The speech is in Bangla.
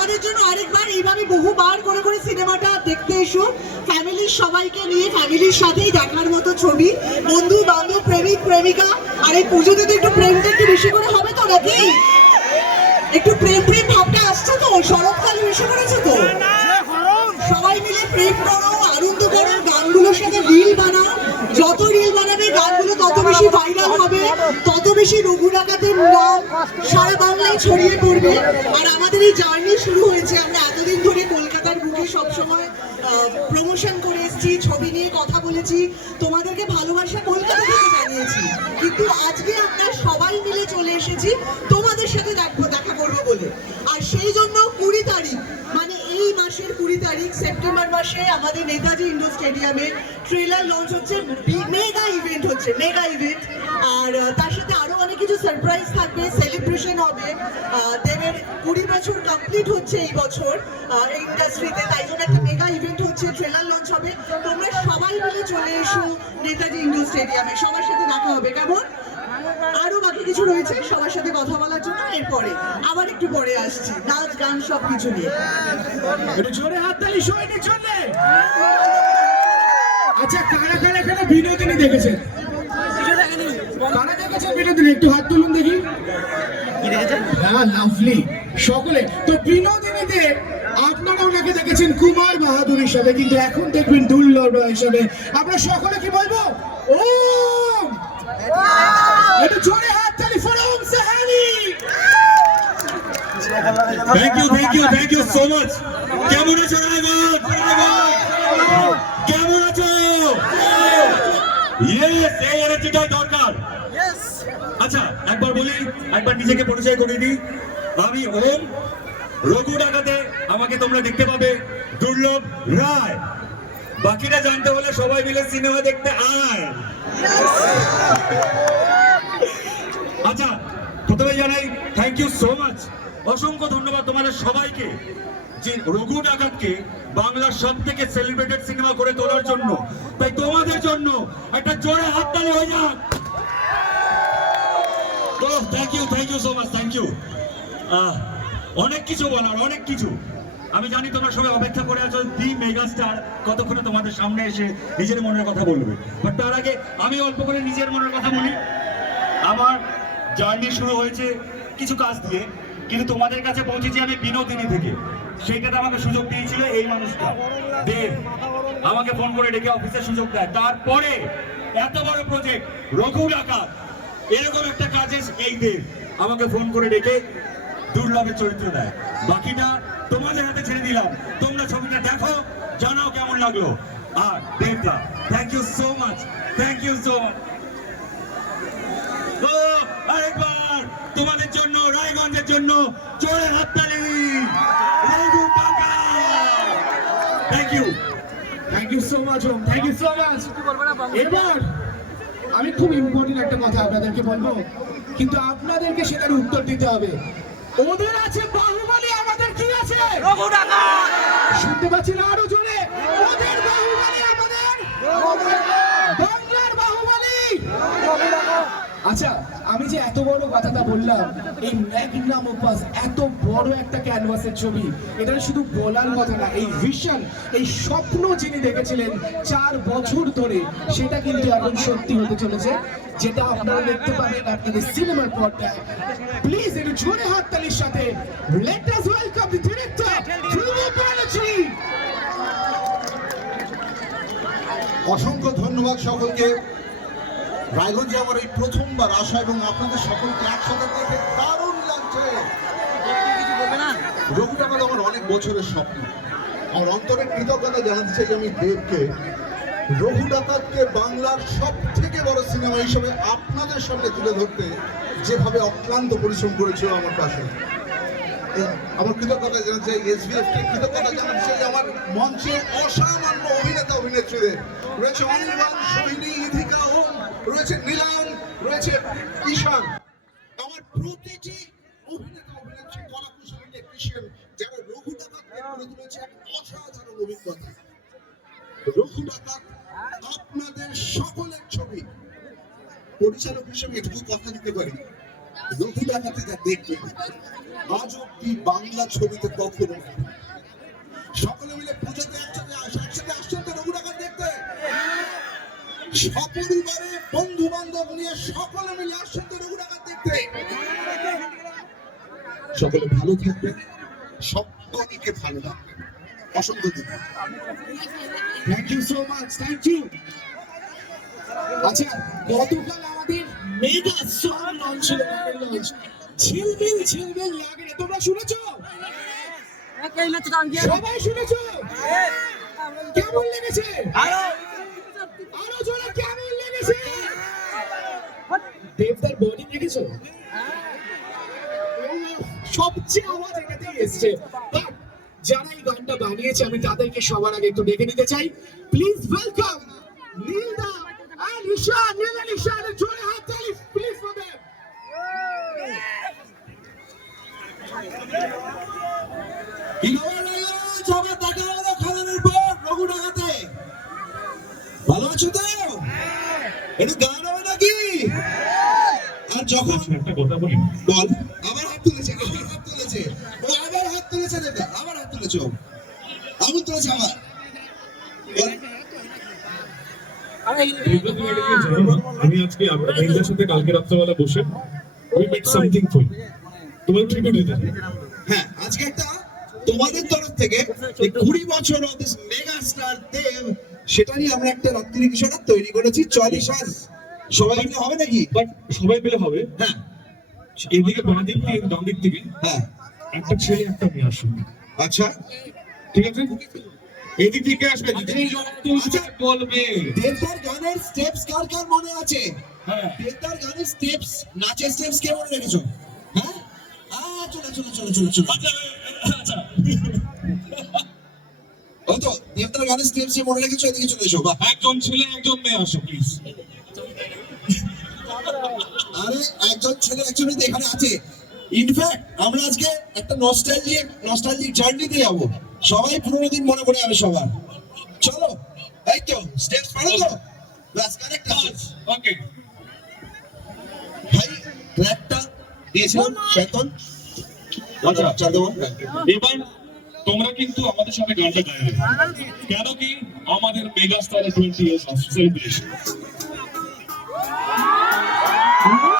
আমাদের জন্য আরেকবার এইভাবে বহুবার করে করে সিনেমাটা দেখতে এসো। ফ্যামিলির সবাইকে নিয়ে ফ্যামিলির সাথেই দেখার মতো ছবি। বন্ধু, বান্ধব, প্রেমিক, প্রেমিকা। আর এই পুজোতে তো একটু প্রেমটা একটু বেশি করে হবে তো নাকি? একটু প্রেম প্রেম ভাবটা আসছে তো? শরৎকালে বেশি করেছে তো? সবাই মিলে প্রেম করো, আনন্দ করো, গানগুলোর সাথে রিল বানাও। যত রিল বানাবে, গানগুলো তত বেশি ভাইরাল হবে। বেশি রঘু ডাকাতের নাম সারা বাংলায় ছড়িয়ে পড়বে। আর আমাদের এই জার্নি শুরু হয়েছে, আমরা এতদিন ধরে কলকাতার বুকে সবসময় প্রমোশন করে এসেছি, ছবি নিয়ে কথা বলেছি। তোমাদেরকে ভালোবাসা কলকাতা থেকে জানিয়েছি। কিন্তু আজকে আমরা সবাই মিলে চলে এসেছি তোমাদের সাথে দেখা করব বলে। আর সেই জন্য কুড়ি তারিখ মানে এই মাসের কুড়ি তারিখ, সেপ্টেম্বর মাসে আমাদের নেতাজি ইন্ডোর স্টেডিয়ামে ট্রেলার লঞ্চ হচ্ছে। মেগা ইভেন্ট হচ্ছে মেগা ইভেন্ট আর তার কিছু সারপ্রাইজ থাকবে সেলিব্রেশন হবে। দেবের কুড়ি বছর কমপ্লিট হচ্ছে এই বছর এই ইন্ডাস্ট্রিতে তাই জন্য একটা মেগা ইভেন্ট হচ্ছে ট্রেলার লঞ্চ হবে। তোমরা সবাই মিলে চলে এসো নেতাজি ইন্ডোর স্টেডিয়ামে সবার সাথে দেখা হবে, কেমন? আরও বাকি কিছু রয়েছে, সবার সাথে কথা বলার জন্য। এরপরে আবার একটু পরে আসছি, নাচ, গান সব কিছু নিয়ে জোরে হাততালি সৈনিক চললে আচ্ছা কারা কারা এখানে বিনোদিনী দেখেছেন? দেখেছেন বিনোদিনী একটু হাত তুলুন দেখি। হ্যাঁ লাভলি সকলে। তো বিনোদিনীতে আপনারা ওনাকে দেখেছেন কুমার বাহাদুর হিসাবে কিন্তু এখন দেখবেন দুর্লভ হিসাবে আমরা সকলে কি বলব? ও একটু জোরে হাততালি for Om Sahani! Thank you thank you thank you so much কেমন আছো? কেমন আছো? ইয়েস এই এনার্জিটাই দরকার। আচ্ছা একবার বলি, একবার নিজেকে পরিচয় করে দিই। আমি ওম, রঘু ডাকাতে আমাকে তোমরা দেখতে পাবে, দুর্লভ রায়। বাকিটা জানতে হলে সবাই মিলে সিনেমা দেখতে আয়। আচ্ছা প্রথমে জানাই থ্যাংক ইউ সো মাচ অসংখ্য ধন্যবাদ তোমাদের সবাইকে যে রঘু ডাকাতকে বাংলার সব থেকে সেলিব্রেটেড সিনেমা করে তোলার জন্য। তাই তোমাদের জন্য একটা জোরে হাততালি হয়ে যাক। তো thank you thank you so much thank you অনেক কিছু বলার, অনেক কিছু। আমি জানি তোমরা সবাই অপেক্ষা করে আছো দি মেগাস্টার কতক্ষণে তোমাদের সামনে এসে নিজের মনের কথা বলবে। বাট তার আগে আমি অল্প করে নিজের মনের কথা বলি। আমার জার্নি শুরু হয়েছে কিছু কাজ দিয়ে, কিন্তু তোমাদের কাছে পৌঁছেছি আমি বিনোদিনী থেকে। সেইটাতে আমাকে সুযোগ দিয়েছিল এই মানুষটা, দেব। আমাকে ফোন করে ডেকে অফিসে সুযোগ দেয়। তারপরে এত বড় প্রজেক্ট রঘু ডাকাত এরকম একটা কাজে এই দেব আমাকে ফোন করে ডেকে দুর্লভের চরিত্র দেয়। বাকিটা তোমাদের হাতে ছেড়ে দিলাম। তোমরা ছবিটা দেখো জানাও কেমন লাগল। আর দেবদা thank you so much thank you so much আরেকবার তোমাদের জন্য রায়গঞ্জের জন্য জোরে হাততালি। রঘু টাকা thank you thank you so much Om thank you so much এবার আমি খুব ইম্পর্টেন্ট একটা কথা আপনাদেরকে বলব কিন্তু আপনাদেরকে সেটার উত্তর দিতে হবে। ওদের আছে বাহুবলী আমাদের কি আছে? শুনতে পাচ্ছি না আরও জোরে ওদের বাহুবলী আমাদের বাংলার বাহুবলী আচ্ছা আমি যে এত বড় কথাটা বললাম, এই ম্যাগনাম ওপাস এত বড় একটা ক্যানভাসের ছবি। এটা শুধু বলার কথা না, এই ভিশন এই স্বপ্ন যিনি দেখেছিলেন চার বছর ধরে, সেটা কিন্তু এখন সত্যি হতে চলেছে। যেটা আপনারা দেখতে পাবেন আপনাদের সিনেমার পর্দায়। প্লিজ একটু জোরে হাততালির সাথে let us welcome the director অসংখ্য ধন্যবাদ সকলকে। রায়গঞ্জে আমার এই প্রথমবার আসা এবং আপনাদের সকলকে একসাথে দেখে দারুণ লাগছে। রঘু ডাকাত আমার অনেক বছরের স্বপ্ন। আমার অন্তরের কৃতজ্ঞতা জানাতে চাই আমি দেবকে। রঘু ডাকাতকে বাংলার সব থেকে বড় সিনেমা হিসেবে আপনাদের সামনে তুলে ধরতে যেভাবে অক্লান্ত পরিশ্রম করেছিল আমার পাশে। আমার কৃতজ্ঞতা জানাতে চাই এসবিএফ কে কৃতজ্ঞতা জানাতে চাই আমার মঞ্চে অসামান্য অভিনেতা অভিনেত্রীদের রয়েছে অনির্বাণ সোহিনী রয়েছে নীলায়ন রয়েছে ঈশান। আমার প্রতিটি অভিনেতা, অভিনেত্রী কলা কুশলী যারা করে তুলেছে এক অসাধারণ অভিজ্ঞতা। ডাকাত আপনাদের সকলের ছবি। পরিচালক হিসেবে এটুকু কথা দিতে পারি। রঘু ডাকাতিটা দেখবে, আজ অব্দি বাংলা ছবিতে কখনো। সকলে মিলে পুজোতে একসাথে একসাথে আসছেন তো ডাকাত দেখতে? সপরিবারে বন্ধু বান্ধব নিয়ে সকলে মিলে আসছেন তো রঘু দেখতে। সকলে ভালো থাকবেন সবাইকে ভালো রাখবেন অসংখ্য ধন্যবাদ। Thank you so much thank you আচ্ছা গতকাল আমাদের মেগা সং লঞ্চ ছিল লঞ্চ ঝিলমিল ঝিলমিল লাগে। তোমরা শুনেছো? সবাই শুনেছো? কেমন লেগেছে? আরও জোরে দেবদার বডি দেখেছ? সবচেয়ে আওয়াজ এটাতেই এসছে। যারা এই গানটা বানিয়েছে আমি তাদেরকে সবার আগে একটু ডেকে নিতে চাই। প্লিজ ওয়েলকাম নীলদা and ঈশান নীল ঈশান জোরে হাত তালি প্লিজ ফর देम ভালো আছো তো? একটু গান হবে নাকি আর যখন একটা কথা বলি বল। আবার হাত তুলেছে আবার হাত তুলেছে। ও আবার হাত তুলেছে দেবদা আবার হাত তুলেছে ও। আবার তুলেছে আবার আমি আজকে আপনাদের সাথে কালকে রাত্রেবেলা বসে উই মেড সামথিং ফুল তোমার ট্রিবিউট দিতে হ্যাঁ আজকে একটা তোমাদের তরফ থেকে কুড়ি বছর of this mega star Dev সেটারই আমরা একটা রাত্রি কিছু তৈরি করেছি চল্লিশ আর সবাই মিলে হবে নাকি? বাট সবাই মিলে হবে। হ্যাঁ। এদিকে বাঁ দিক থেকে ডান দিক থেকে হ্যাঁ। একটা ছেলে একটা মেয়ে আচ্ছা। ঠিক আছে? এদিক থেকে আসবে। বলবে। দেবদার গানের স্টেপস কার কার মনে আছে? হ্যাঁ। দেবদার গানের স্টেপস নাচের স্টেপস কে মনে রেখেছো? হ্যাঁ? চলো চলো চলো চলো চলো। ওই তো দেবদার গানের স্টেপস মনে রেখেছো? এদিকে চলে এসো একজন ছেলে একজন মেয়ে আসো প্লিজ আরে একজন ছেলে একজন মেয়ে তো এখানে আছে। ইনফ্যাক্ট আমরা আজকে একটা নস্টালজিক নস্টালজিক জার্নিতে যাব। সবাই পুরোনো দিন মনে পড়ে যাবে সবার। চলো এই তো স্টেপস পারো তো। ব্যাস কারেক্ট ওকে ভাই ট্র্যাকটা দিয়েছিলাম শয়তন আচ্ছা চার দেবো। এবার তোমরা কিন্তু আমাদের সাথে গানটা গাইবে। কেন কি আমাদের mega star twenty years celebration